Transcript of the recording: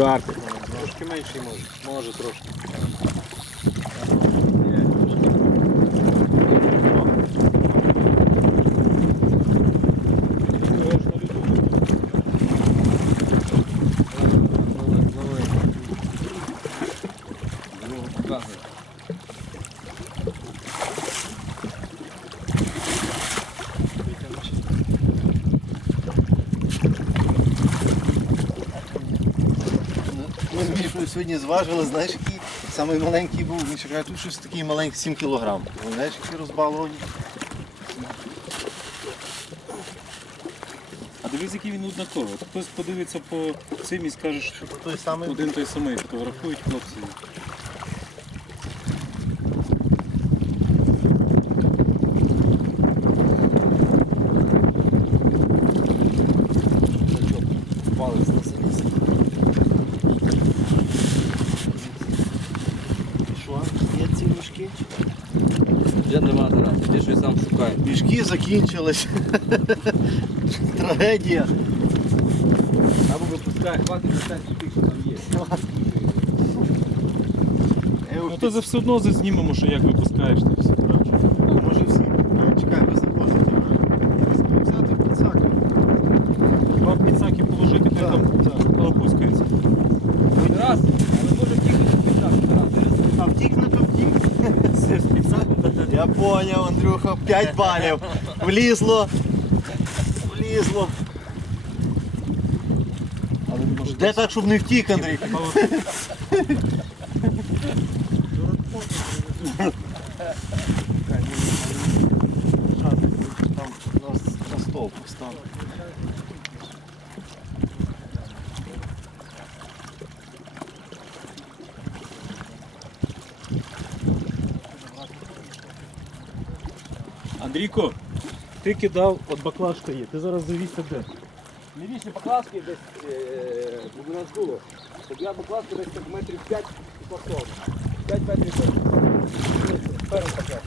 Карпик. Трошки менший може. Може трошки. Ми сьогодні зважили, знаєш, який самий маленький був, він чекає, каже, тут щось такий маленький 7 кілограм. Знаєш, які розбаловані. А дивись, який він однаковий. Хтось подивиться по цим і скаже, що Той самий один той самий фотографують хлопці. палець на заліз. Що, є ці мішки? Вже нема зараз, ти щось сам шукає. Мішки закінчились. Трагедія. Або випускає, хватить на що там є. Е, Ну то за все одно зазнімемо, що як випускаєш ти все, правда? Може всі. Е, Чекай, ви заходите. Взяти підсак. Два підсаки положити, хай там Я поняв, Андрюха, 5 балів. Влізло. Влізло. Де так, щоб не втік, Андрій? Там на, на стол Андрійко, ти кидав, от баклажка є, ти зараз завівся де? Лівіші баклажки десь е, нас було. Я покласти десь метрів 5 і посол. 5 метрів. Перед покласти.